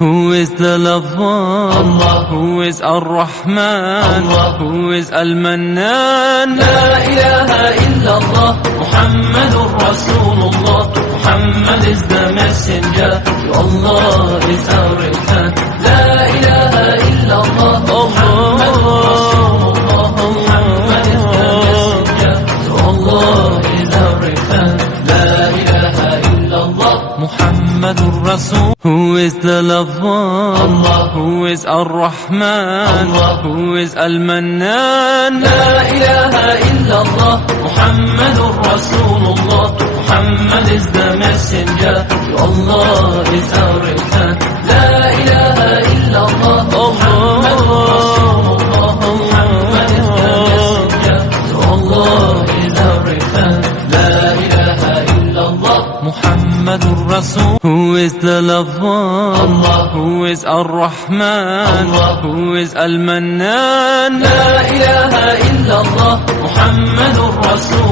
Who is the lover? Allah. Who is Ar-Rahman? Allah. Who is Al-Mannan? La ilaha illallah, Muhammadur Rasulullah. Muhammad is the messenger, to Allah is our return. La ilaha illallah, Muhammadur Rasulullah. Muhammad is the messenger, to Allah is our return. La ilaha illallah, Muhammadur Rasul. Who is the lover? Allah. Who is Ar-Rahman? Allah. Who is Al-Mannan? La ilaha illallah, Muhammadur Rasulullah. Muhammad is the messenger, to Allah is our return. La ilaha illallah, Muhammadur Rasulullah. Muhammad is the messenger, to Allah is our return. La ilaha illallah, Muhammadur Rasul. Who is the lover? Allah. Who is Ar-Rahman? Allah. Who is Al-Mannan? La ilaha illallah, Muhammadur Rasul.